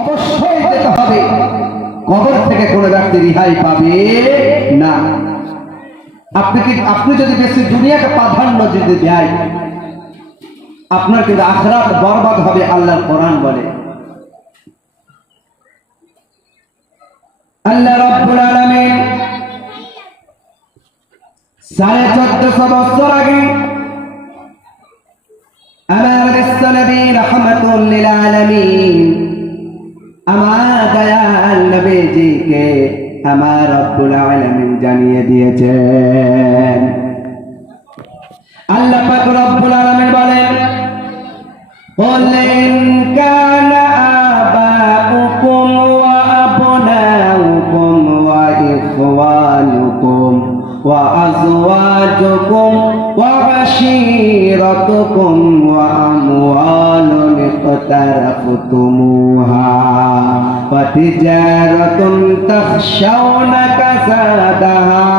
অবশ্যই যেতে হবে। কবর থেকে কোনো ব্যক্তি রেহাই পাবে না। আপনি যদি বেশি দুনিয়াকে প্রাধান্য যদি দেয়, আপনার কিন্তু আখিরাত বরবাদ হবে। আল্লাহর কোরআন বলে, আল্লাহ রাব্বুল আলামিন 1450 বছর আগে আমার বিশ্বনবী রাহমাতুল লিল আলামিন আমার দয়াল নবীজিকে আমার রব্বুল আলামিন জানিয়ে দিয়েছেন। আল্লাহ পাক রব্বুল আলামিন বলেন, قل إن كان آباؤكم وأبناؤكم وإخوانكم وأزواجكم وعشيرتكم وأموال اقترفتموها وتجارة تخشون كسادها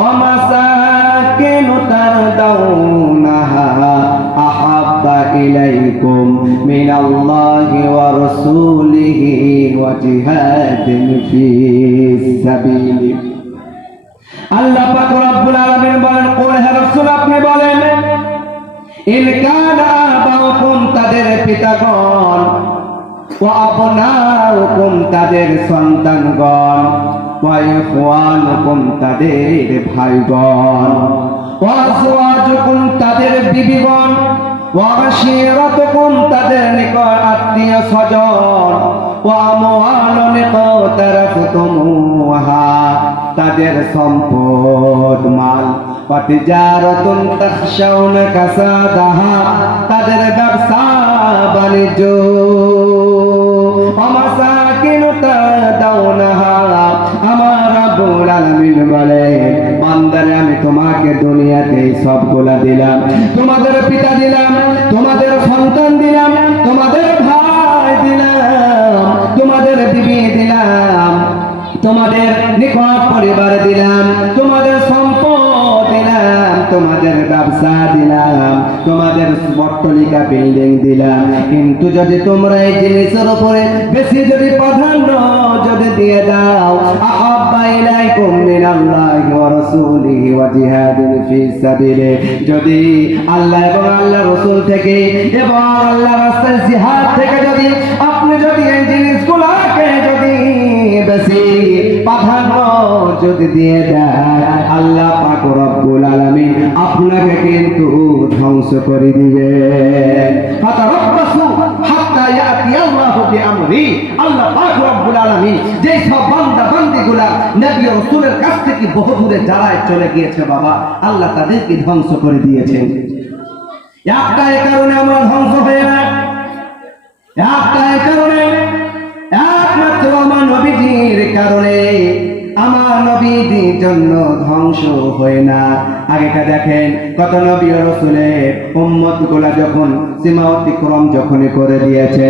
ومساكن ترضونها أحب إليكم من الله ورسوله وجهاد في سبيله। আল্লাহ পাক রব্বুল আলামিন বলেন, কুল হে রাসূল আপনি বলেন, ইন কানা আবাউকুম তাদের পিতাগণ, ওয়া আবনাউকুম তাদের সন্তানগণ, ওয়া ইখওয়ানুকুম তাদের ভাইগণ, ওয়া আজওয়াজুকুম তাদের বিবিগণ, ওয়া আশিরাতুকুম তাদের নিকট আত্মীয় স্বজন, ওয়া আমওয়ালুন ইকতারাফতুমুহা তাদের সম্পদ মাল, ওয়া তিজারাতুন তাখশাউনা কাসাদাহা তাদের ব্যবসা বাণিজ্য, ওয়া মাসাকিনু তাদাউনাহা। আমার রব্বুল আলামিন বলে, বান্দারে আমি তোমাকে দুনিয়াতে সবগুলা দিলাম, তোমাদের পিতা দিলাম, তোমাদের সন্তান দিলাম, তোমাদের ভাই দিলাম, তোমাদের বিবি দিলাম, তোমাদের নিকট পরিবার দিলাম, তোমাদের সম্পদ দিলাম, তোমাদের ব্যবসা দিলাম, তোমাদের অট্টালিকা বিল্ডিং দিলাম। কিন্তু যদি তোমরা এই জিনিসের উপরে বেশি যদি প্রাধান্য যদি দিয়ে দাও, আহাব্বা ইলাইকুম মিনাল্লাহি ওয়া রাসূলিহি ওয়া জিহাদিন ফি সাবিলি, যদি আল্লাহ এবং আল্লাহ রাসূল থেকে এবং আল্লাহর রাস্তায় জিহাদ থেকে যদি আপনি যদি এই জিনিসগুলোকে যদি বেশি প্রাধান্য যদি দিয়ে দেয়, আল্লাহ পাক রব্বুল আলামিন আপনাকে কিন্তু ধ্বংস করে দিবেন। ফাতারাব্বাসু হাত্তা ইয়াতি আল্লাহু বিআমরি। আল্লাহ পাক রব্বুল আলামিন যে সব বান্দা বান্দীগুলা নবী ও রাসূলের কাছ থেকে বহু দূরে যারায় চলে গিয়েছে বাবা, আল্লাহ তাদেরকে ধ্বংস করে দিয়েছেন। একটাই কারণে আমরা ধ্বংস হয়ে না, একটাই কারণে, একমাত্র আমার নবীজির কারণে। আমার নবীজির জন্য ধ্বংস হয় না। আগেকার দেখেন কত নবী ও রাসূলের উম্মত গুলা যখন সীমা অতিক্রম যখন করে দিয়েছে,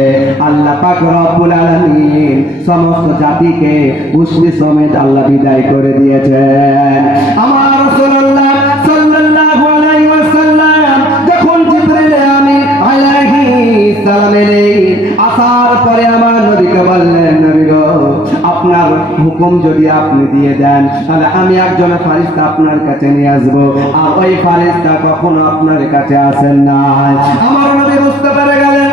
আল্লাহ পাক রব্বুল আলামিন সমস্ত জাতিকে মুসলিম সমেত আল্লাহ বিদায় করে দিয়েছেন। আমার রাসূলুল্লাহ সাল্লাল্লাহু আলাইহি ওয়াসাল্লাম যখন জিবরিল আমিন আলাইহিস সালাম এলেন, আসার পরে আমার নবীকে বললেন, নবী গো আপনার হুকুম যদি আপনি দিয়ে দেন, তাহলে আমি একজন ফেরেশতা আপনার কাছে নিয়ে আসবো। আর ওই ফেরেশতা কখনো আপনার কাছে আসেন না। আমার নবী বুঝতে পেরে গেলেন,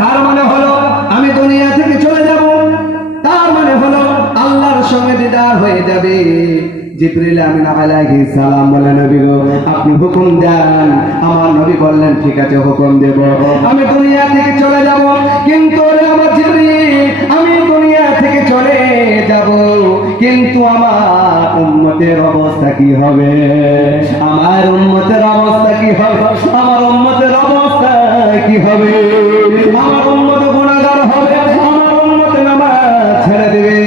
তার মানে হলো আমি দুনিয়া থেকে চলে যাব, তার মানে হলো আল্লাহর সঙ্গে দিদার হয়ে যাবে। জিবরিল আমিন আলাইহিস সালাম বলেন, নবী গো আপনি হুকুম দেন। আমার নবী বললেন, ঠিক আছে হুকুম দেব, আমি দুনিয়া থেকে চলে যাব। কিন্তু আমার জিবরিল আমি দুনিয়া থেকে চলে যাব, কিন্তু আমার উম্মতের অবস্থা কি হবে? আমার উম্মতের অবস্থা কি হবে? আমার উম্মতের অবস্থা কি হবে? আমার উম্মত গুনাহগার হবে, আমার উম্মত নামাজ ছেড়ে দেবে,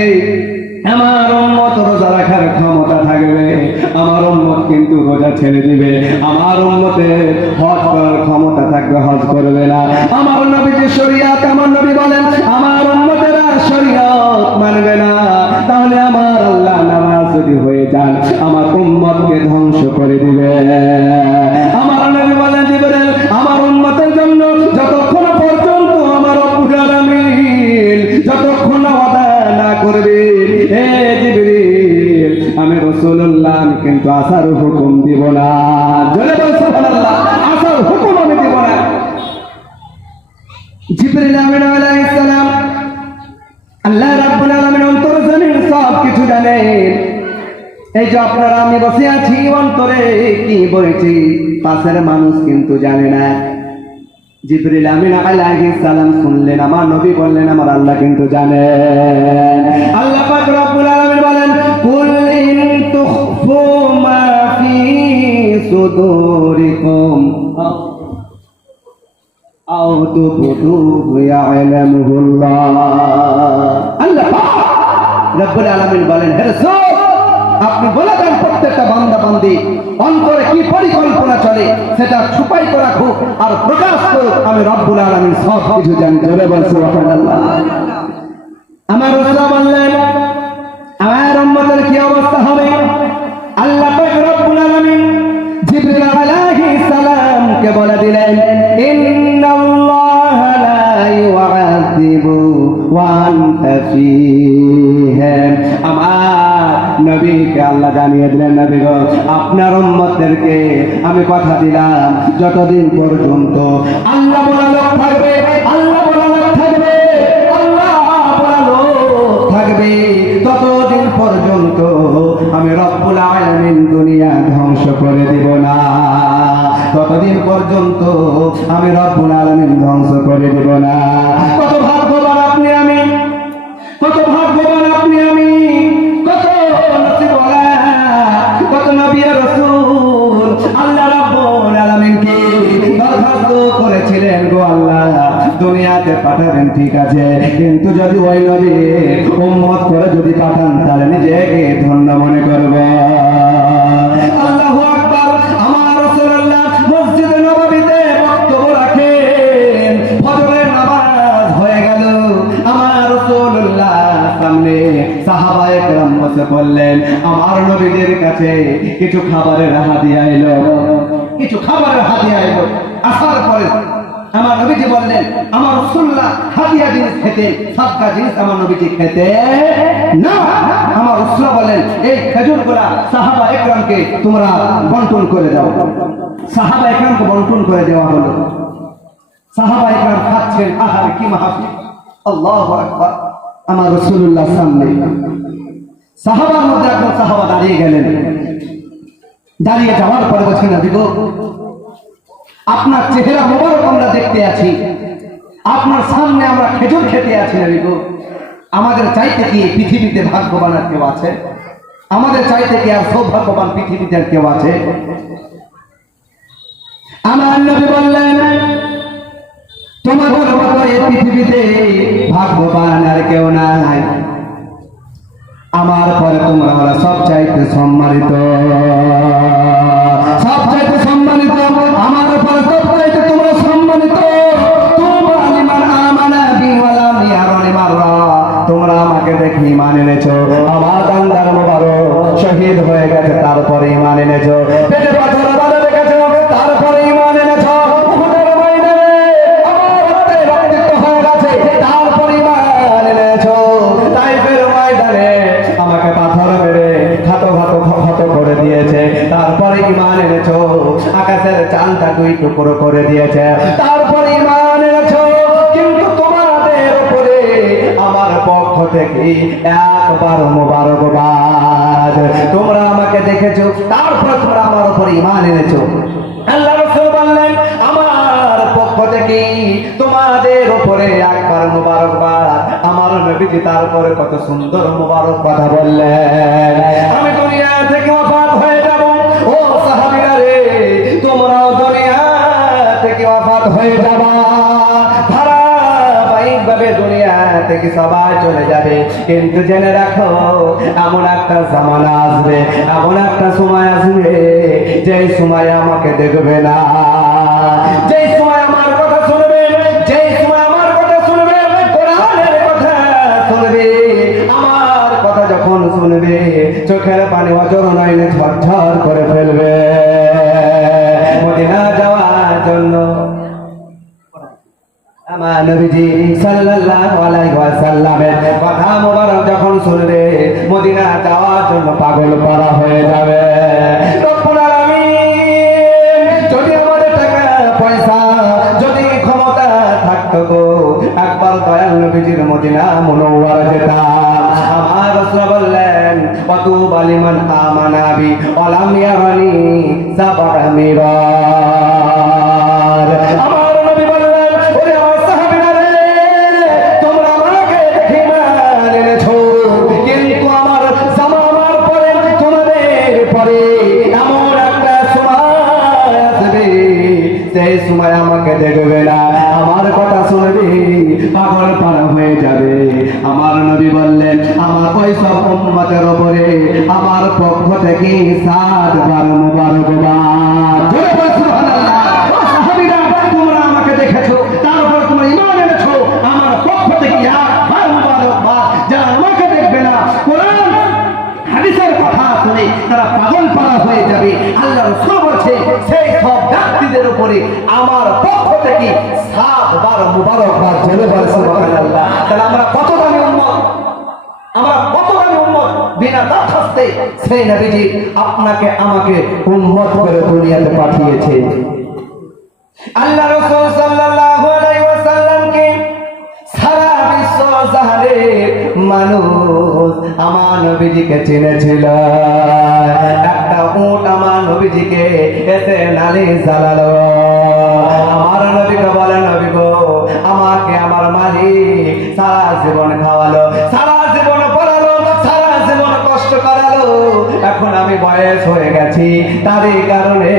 আমার উম্মত রোজা রাখার ক্ষমতা থাকবে, আমার উম্মত কিন্তু রোজা ছেড়ে দিবে, আমার উম্মতের হজ করার ক্ষমতা থাকবে, হজ করবে না। আমার নবীর শরীয়ত, আমার নবী বলেন আমার উম্মতেরা শরীয়ত মানবে না, তাহলে আমার আল্লাহ নামাজ যদি হয়ে যান আমার উম্মতকে ধ্বংস করে দিবে। আমার নবী বলেন, জিবরিল আমার উম্মতের জন্য যতক্ষণ পর্যন্ত আমার রব্বুল আলামিন করবে, হে জিবরিল আমি রাসূলুল্লাহ আমি কিন্তু আসার হুকুম দিব না। জোরে বল সুবহানাল্লাহ, আসার হুকুম আমি দিব না। জিবরিল আমিন আলাইহিস সালাম আল্লাহ রাব্বুল আলামিন অন্তর জমিন সব কিছু জানেন। এই যে আপনারা আমি বসে আছি অন্তরে কি বলেছি পাশের মানুষ কিন্তু জানে না। জিবরিল আমিন আলাইহিস সালাম শুনলেন, আমার নবী বললেন আমার আল্লাহ কিন্তু জানেন। আল্লাহ পাক রব্বুল আলামিন বলেন কুল ইন তুখফু মা ফি সুদুরিকুম আও তুবদুহু ইয়ালামুহুল্লাহ। আল্লাহ পাক রব্বুল আলামিন বলেন হে রাসূল আপনি বলে দেন প্রত্যেকটা বান্দা বান্দি অন্তরে কি পরিকল্পনা চলে সেটা ছুপাই করে রাখুক আর প্রকাশ করুক, আমি রব্বুল আলামিন সব কিছু জানি। জোরে বল সুবহানাল্লাহ। আমার রাসূল বললেন আমার উম্মতের কি অবস্থা হবে? আল্লাহ পাক রব্বুল আলামিন জিবরিল আলাইহিস সালামকে বলে দিলেন ইন্নাল্লাহা লা ইউআযিবু ওয়া আনতা ফীহি। আমার নবীকে আল্লাহ জানিয়ে দিলেন নবী গো আপনার উম্মতদেরকে আমি কথা দিলাম যতদিন পর্যন্ত আল্লাহ বলা লোক থাকবে, আল্লাহ বলা লোক থাকবে, আল্লাহ বলা লোক থাকবে, ততদিন পর্যন্ত আমি রব্বুল আলামিন দুনিয়া ধ্বংস করে দিব না। ততদিন পর্যন্ত আমি রব্বুল আলামিন ধ্বংস করে দিব না। কত ভাগ্যবান আপনি আমি, কত ভাগ্যবান আপনি আমি, কত নসিবওয়ালা, কত নবী আর রাসূল আল্লাহ রাব্বুল আলামিনকে দরখাস্ত করেছিলেন গো আল্লাহ দুনিয়াতে পাঠাবেন ঠিক আছে, কিন্তু যদি ওই নবী উম্মত করে যদি পাঠান তাহলে নিজেকে ধন্য মনে করবে। আল্লাহু আকবার। আমার রাসূলুল্লাহ মসজিদে নববীতে বক্তব্য রাখেন, ফজরের নামাজ হয়ে গেল, আমার রাসূলুল্লাহ সামনে সাহাবায়ে কেরাম বসে বললেন আমার নবীদের কাছে কিছু খাবারের হাদিয়া এলো, কিছু খাবারের হাদিয়া এলো। আসার পরে আমার নবীজি বললেন আমার রাসূলুল্লাহ হাদিয়া জিনিস খেতে, সাদকা জিনিস আমার নবীজি খেতে না। আমার রাসূল বলেন এই খেজুরগুলা সাহাবা একরামকে তোমরা বন্টন করে দাও। সাহাবা একরামকে বন্টন করে দেওয়া হলো। সাহাবা একরাম খাচ্ছেন, আহার কি মাহফিল, আল্লাহু আকবার। আমার রাসূলুল্লাহ সামনে সাহাবার মধ্যে একজন সাহাবা দাঁড়িয়ে গেলেন, দাঁড়িয়ে যাওয়ার পরে বলছেন নবী গো আপনার চেহারা মোবারক আমরা দেখতে আছি, আপনার সামনে আমরা খেজুর খেতে আছি নবী গো, আমাদের চাইতে কি পৃথিবীতে ভাগ্যবান আর কেউ আছে? আমাদের চাইতে কি আর সৌভাগ্যবান পৃথিবীতে আর কেউ আছে? আমার নবী বললেন তোমাদের মতো এই পৃথিবীতে ভাগ্যবান আর কেউ নাই, আমার পরে তোমরা হলো সবচাইতে সম্মানিত, সবচাইতে সম্মানিত, আমার পরে সবচাইতে তোমরা সম্মানিত। তোমরা লিমান আমানা বি ওয়ালা মিয়ারনি মাররা, তোমরা আমাকে দেখে ঈমান এনেছো, আমার দান্দার মোবারক শহীদ হয়ে গেছে তারপরে ঈমান এনেছো, পেটে পাথর বাঁধা রেখেছো তারপরে ঈমান এনেছো, উহুদের ময়দানে আমার রক্তে রক্তাক্ত হয়ে গেছে তারপরে ঈমান এনেছো, তাইফের ময়দানে আমাকে পাথর মেরে ক্ষত করে দিয়েছে তারপরে ঈমান এনেছো, আকাশের চাঁদটা দুই টুকরো করে দিয়েছে তারপরে ঈমান এনেছো। কিন্তু তোমাদের উপরে আমার পক্ষ থেকে একবার মোবারকবাদ, তোমরা আমাকে দেখেছো তারপর তোমরা আমার উপরে ঈমান এনেছো। আল্লাহ রাসূল বললেন আমার পক্ষ থেকে তোমাদের উপরে একবার মোবারকবাদ। আমার নবীজি তারপরে কত সুন্দর মোবারক কথা বললেন, আমি দুনিয়া থেকে ওয়াফাত হয়ে যাব, ও সাহাবীরা রে তোমরাও দুনিয়া থেকে ওয়াফাত হয়ে যাবা, ধারাবাহিকভাবে দুনিয়া থেকে সবাই চলে যাবে, কিন্তু জেনে রাখো এমন একটা জামানা আসবে, এমন একটা সময় আসবে যে সময় আমাকে দেখবে না, যে সময় আমার কথা শুনবে, যে সময় আমার কথা শুনবে, কোরআনের কথা শুনবে, আমার কথা যখন শুনবে চোখের পানি অজর নয়নে ঝরঝর করে ফেলবে। মদিনা যাওয়ার জন্য আমার নবীজি সাল্লাল্লাহু আলাইহি ওয়াসাল্লামের কথা মোবারক যখন যখন শুনবে মদিনা যাওয়ার জন্য পাগল পারা হয়ে যাবে। রব্বুল আলামিন যদি আমাদের টাকা পয়সা যদি ক্ষমতা থাকতো গো একবার দয়াল নবীজির মদিনা মুনওয়ারা যেতাম। আমার রাসূল বললেন ওয়াতুবা লিমান আমানা বি ওয়া লাম ইয়ারানি সাবআ মিরার। আমার নবী বললেন ওরে আমার সাহাবীরা রে তোমরা আমাকে দেখে ঈমান এনেছো কিন্তু আমার জামানার পরে তোমাদের পরে এমন একটা সময় আসবে সেই সময় আমাকে দেখবে না আমার কথা শুনবে পাগল পারা হয়ে যাবে। আমার নবী বললেন আমার ওই সব উম্মতের উপরে আমার পক্ষ থেকে 7 বার মুবারকবাদ। জোরে বলো সুবহানাল্লাহ। ও সাহাবীরা তোমরা আমাকে দেখেছো তারপর তোমরা ঈমান এনেছো আমার পক্ষ থেকে 1 বার মুবারকবাদ। যারা আমাকে দেখবে না কোরআন হাদিসের কথা শুনে তারা পাগল পারা হয়ে যাবে। আল্লাহ রাসূল বলছে সেই সব ব্যক্তিদের উপরে আমার পক্ষ থেকে 7 বার মুবারকবাদ। জোরে বলো সুবহানাল্লাহ। তাহলে আমরা কত দামি উম্মত, আমরা কত দামি উম্মত বিনা দরখাস্তে সেই নবীজি আপনাকে আমাকে উম্মত করে দুনিয়াতে পাঠিয়েছে। আল্লাহ রাসূল সাল্লাল্লাহু আলাইহি ওয়াসাল্লামকে সারা বিশ্ব জাহানের মানুষ আমার নবীজিকে চিনেছিল। একটা উট আমার নবীজিকে এসে নালিশ জানালো। আমার নবীকে বলে নবী গো আমাকে আমার মালিক সারা জীবন খাওয়ালো, সারা জীবন পড়ালো, সারা জীবন কষ্ট করালো, এখন আমি বয়স হয়ে গেছি তারই কারণে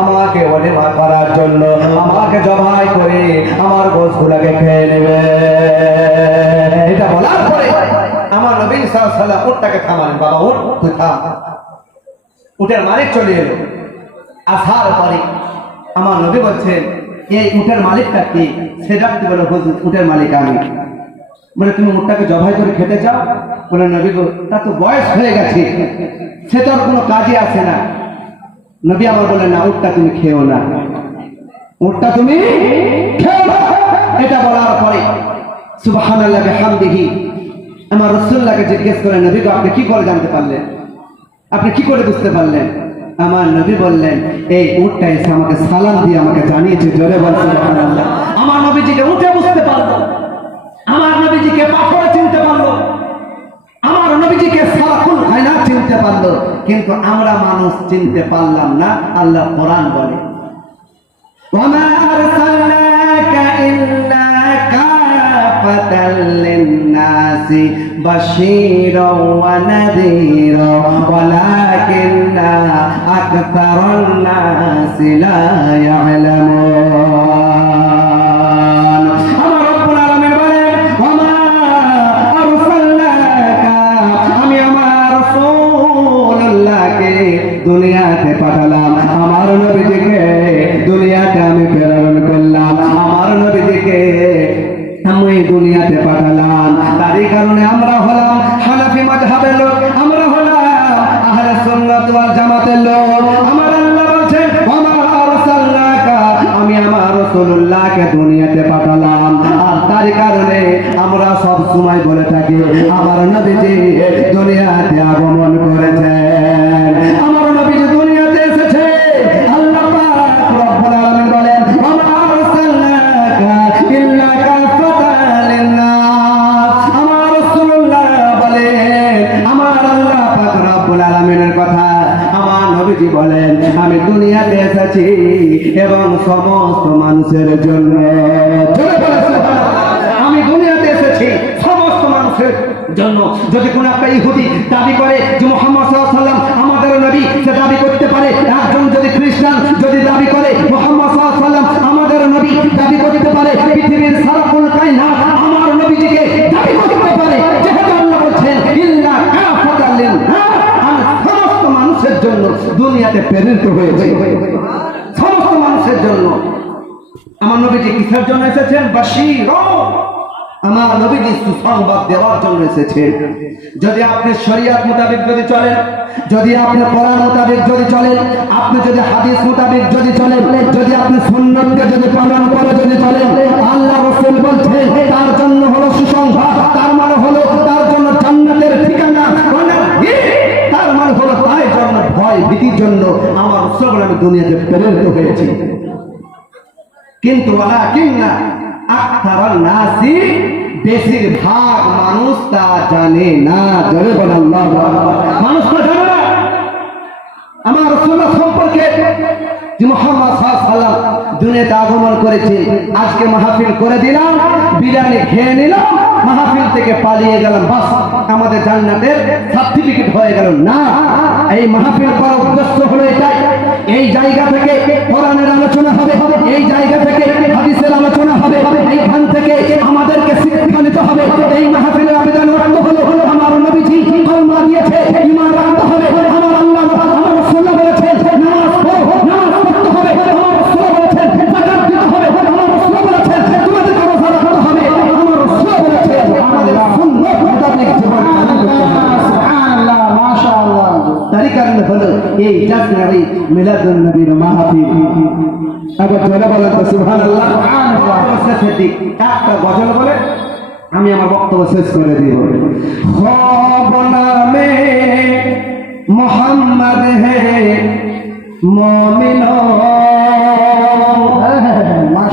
আমাকে ওলিমা করার জন্য আমাকে জবাই করে আমার গোশগুলোকে খেয়ে নেবে। এটা বলার পরে আমার নবী সাল্লাল্লাহু আলাইহি ওয়াসাল্লাম উটটাকে থামালেন। বাবা উট তুই থাম। উটের মালিক চলে এলো। আসার পরে আমার নবী বলছেন এই উটের মালিকটা কি? সে ডাকতে বলে হুজুর উটের মালিক আমি। বলে তুমি উটটাকে জবাই করে খেতে চাও? বলে নবী গো তার তো বয়স হয়ে গেছে, সে তো আর কোনো কাজে আসে না। নবী আমার বললেন না উটটা তুমি খেও না, উটটা তুমি খেও না। এটা বলার পরে সুবহানাল্লাহ বিহামদিহি আমার রাসূলুল্লাহকে জিজ্ঞেস করে নবী গো আপনি কি করে জানতে পারলেন, আপনি কি করে বুঝতে পারলেন? আমার নবী বললেন এই উটটা এসে আমাকে সালাম দিয়ে আমাকে জানিয়েছে। জোরে বল সুবহানাল্লাহ। আমার নবীজিকে উঠে বুঝতে পারলো, আমার নবীজিকে পাথরে চিনতে পারলো, আমার নবীজিকে সালাকুল কায়নাত চিনতে পারলো, কিন্তু আমরা মানুষ চিনতে পারলাম না। আল্লাহ কোরআন বলে ওয়ামা আরসালনাকা ইল্লা কাফাতাল লিন-নাসি বাশীরাও ওয়া নাযীরা ওয়ালাকিন্না আকতারান নাসি লা ইয়ালামুন। আমার রব্বুল আলামিন বলেন ওয়ামা আরসালনাকা আমি আমার রাসূলুল্লাহকে দুনিয়াতে পাঠালাম, আমার নবীজিকে দুনিয়াতে আমি প্রেরণ করলাম, আমার নবীজিকে আমি দুনিয়াতে পাঠালাম। তারই কারণে আমরা হলাম হানাফি মাযহাবের লোক, আমরা হলাম আহলে সুন্নাত ওয়াল জামাতের লোক। আমার আল্লাহ বলেন ওয়ামা আরসালনাকা আমি আমার রাসূলুল্লাহকে দুনিয়াতে পাঠালাম। আর তারই কারণে আমরা সব সময় বলে থাকি আমার নবীজি দুনিয়াতে আগমন করেছেন, আমার নবীজি দুনিয়াতে এসেছে। আল্লাহ পাক রব্বুল আলামিন বলেন ওয়ামা আরসালনাকা ইল্লা কাফাতাল লিন-নাস। আমার রাসূলুল্লাহ বলেন আমার আল্লাহ পাক রব্বুল আলামিনের কথা আমার নবীজি বলেন আমি দুনিয়াতে এসেছি এবং সমস্ত মানুষের জন্য। জোরে বলো সুবহানাল্লাহ। আমি দুনিয়াতে এসেছি সমস্ত মানুষের জন্য। যদি কোন একটা ইহুদি দাবি করে যে মুহাম্মদ সাল্লাল্লাহু আলাইহি ওয়াসাল্লাম আমাদের নবী, সে দাবি করতে পারে। একজন যদি খ্রিস্টান যদি দাবি করে মুহাম্মদ সাল্লাল্লাহু আলাইহি ওয়াসাল্লাম আমাদের নবী, দাবি করতে পারে। পৃথিবীর সারাকুল কায়নাত আমার নবীজিকে দাবি করতে পারে। যেহেতু আল্লাহ বলেন ইল্লা কাফাতাল লিন-নাস, আমি সমস্ত মানুষের জন্য দুনিয়াতে প্রেরিত হয়েছি, সমস্ত মানুষের জন্য। আমার নবীজি কিসের জন্য এসেছেন? বাশীরা, আমার নবীজি সুসংবাদ দেওয়ার জন্য এসেছেন। যদি আপনি শরীয়ত মোতাবেক যদি চলেন, যদি আপনি কোরআন মোতাবেক যদি চলেন, আপনি যদি হাদিস মোতাবেক যদি চলেন, যদি আপনি সুন্নতকে যদি পালন করে যদি চলেন, আল্লাহ রাসূল বলছেন তার জন্য হলো সুসংবাদ, তার মানে হলো তার জন্য জান্নাতের কিন্তু ওয়ালাকিন্না আকতারান নাসি, বেশিরভাগ মানুষ তা জানে না। জোরে বলেন আল্লাহু আকবার। মানুষ তো জানে না আমার রাসূলুল্লাহ সম্পর্কে, যে মুহাম্মদ সাল্লাল্লাহু আলাইহি ওয়াসাল্লাম দুনিয়াতে আগমন করেছে। আজকে মাহফিল করে দিলাম, বিরিয়ানি খেয়ে নিলাম, মাহফিল থেকে পালিয়ে গেলাম, বাস আমাদের জান্নাতের সার্টিফিকেট হয়ে গেল না। এই মাহফিল করার উদ্দেশ্য হলো এটাই, এই জায়গা থেকে কোরআনের আলোচনা হবে, এই জায়গা থেকে হাদিসের আলোচনা হবে, এইখান থেকে আমাদেরকে শিক্ষা নিতে হবে। এই মাহফিলের আবেদন অর্থ হলো আমার নবীজি কলমা দিয়েছে, ঈমান রাখতে হবে, আমার আল্লাহ আমার রাসূলুল্লাহ বলেছেন নামাজ পড়ো, নামাজ পড়তে হবে, আমার রাসূলুল্লাহ বলেছেন যাকাত দিতে হবে, আমার রাসূলুল্লাহ বলেছেন তোমাদের রোজা রাখতে হবে, আমার রাসূলুল্লাহ বলেছেন আমাদের সুন্নাত মোতাবেক জীবন পালন করতে হবে। সুবহানাল্লাহ, মাশাআল্লাহ। তারিকার হলো এই জাসনারি মিলাদুন নবীর মাহফিল। আবার জোরে বলেন তো সুবহানাল্লাহ। শেষের দিক একটা গজল বলে আমি আমার বক্তব্য শেষ করে দিব। খব নামে মোহাম্মদ হে मोमिनो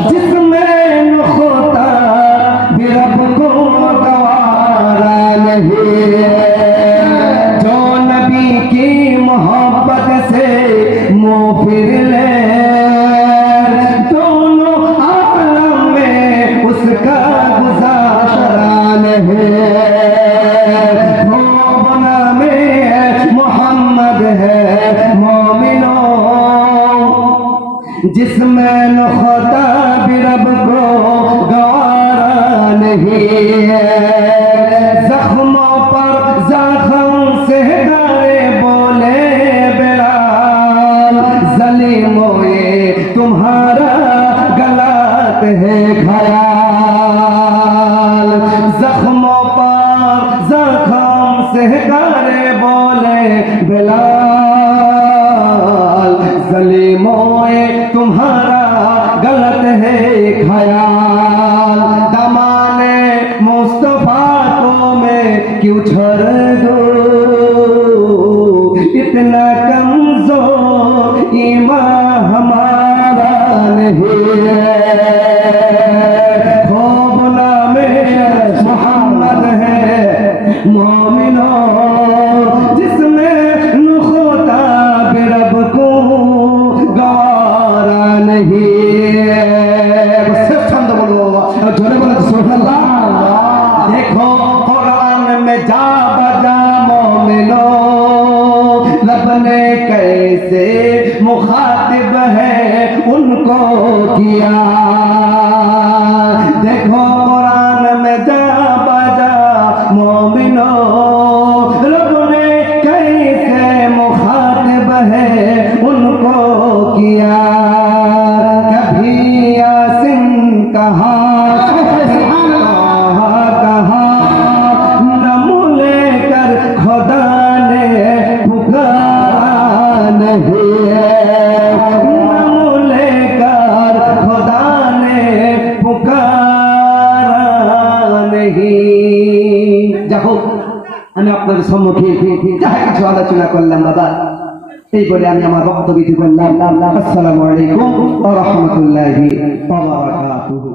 जिसमें नुख्ता भी रब को गवारा नहीं, जो नबी की मोहब्बत से मुँह फिर ले, दोनों आलम में उसका गुजारा नहीं। मोहम्मद है मोमिनो जिसमें नुख्ता भी रब को गवारा नहीं है, जख्मों पर जख्म से गाए बोले बिलाल, ज़लीमों ये तुम्हारा गलत है ख्याल, जख्मों पर जख्म से गाए बोले बिलाल, ज़लीमों ये तुम्हारा गलत है ख्याल, दमाने मुस्तफा को मैं क्यों छोड़ दूं, इतना कमजोर ईमान हमारा नहीं है। खूब नामे मोहम्मद है मोमिनो जिसमें नुख्ता भी रब को गवारा नहीं है। सिर्फ छंद बोलो, जोरे बोलो सुभानअल्लाह। देखो कुरान में जा बजा मोमिनो, रबने कैसे मुखातिब है उनको किया। देखो कुरान में जा बजा मोमिनो, रबने कैसे मुखातिब है उनको किया। कभी यासिन कहा कहा नम लेकर खुदा ने पुकारा नहीं है, नम लेकर खुदा ने पुकारा नहीं। যাই আমি আপনাদের সম্মুখে যাহা কিছু আলোচনা করলাম বাবা, এই বলে আমি আমার বক্তব্য দিতে বললাম। আসসালামু আলাইকুম ওয়া রাহমাতুল্লাহি ওয়া বারাকাতুহু।